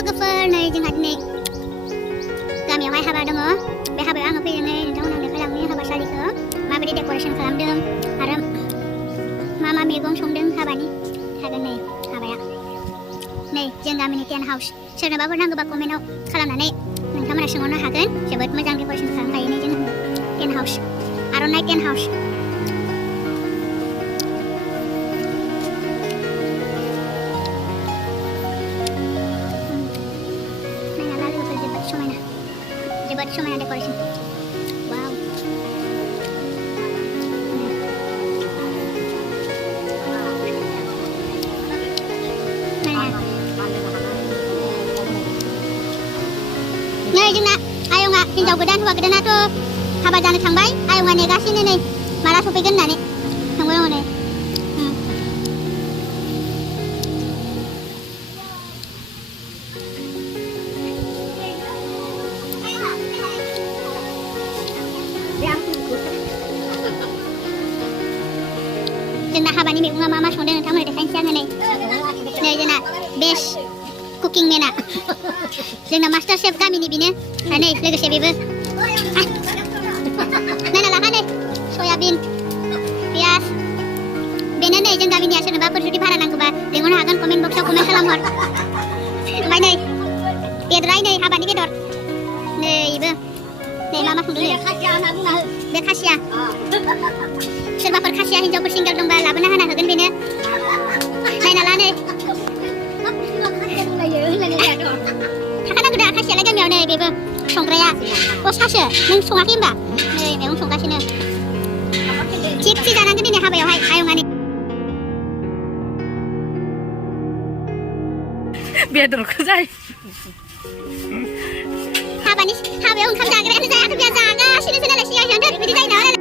लोगोफोर नै जोंहा दिनै गामियावहाय हाबा दङ बे हाबायाव आङो फैनानै नोंथांमोननो देखायलांनि हाबासालिखौ माबायदि डेक'रेसन खालामदों आरो मा मैगं संदों हाबानि हागोन नै हाबाया नै जों गामिनि टेन्ट हाउस सोरनोबाफोर नांगौबा कमेन्टआव खालामनानै नोंथांमोना सोंहरनो हागोन जोबोद मोजां डेक'रेसन खालामखायो नै जों टेन्ट हाउस आर'नाइ टेन्ट हाउस जोबोद समायना डेक'रेसन वाव नै जोंना आयंआ हिन्जाव गोदान हौवा गोदानाथ' हाबा जानो थांबाय आयंआ नेगासिनो नै माला सफैगोन होननानै थांबाय दङ नै जोंना हाबानि मैगङा मा संदों नोंथांमोननो देखायनोसै आङो नै जोंना बेस्ट कुकिं मेना जोंना मास्टार शेफ गामिनि बेनो नै लोगोसे बेबो नायना लाखा नै सयाबिन पियाज बेनो नै जों गामिनिया सोरनोबाफोर जुदि भारा नांगौबा लिंहरनो हागोन कमेन्ट बक्सआव कमेन्ट खालामहर ओमफ्राय नै बेदराय नै हाबानि बेदर नैबो नै मा संदों नै बे खासिया सोरबाफोर खासिया हिन्जावफोर सिंगोल दंबा लाबोना होना होगोन बेनो नायना ला नै थाखानांगौ दा खासियालाय गामियाव नै बेबो संग्राया सासो नों सङाखै होनबा नै मैगं संगासिनो थिगसे जानांगोन दिनै हाबायावहाय आयंआनि बेदरखौ जाय हाबायाव ओंखाम जाग्रायानो जायाखै बिया जागासिनोसो नालाय सिगां बिदि जायो नालाय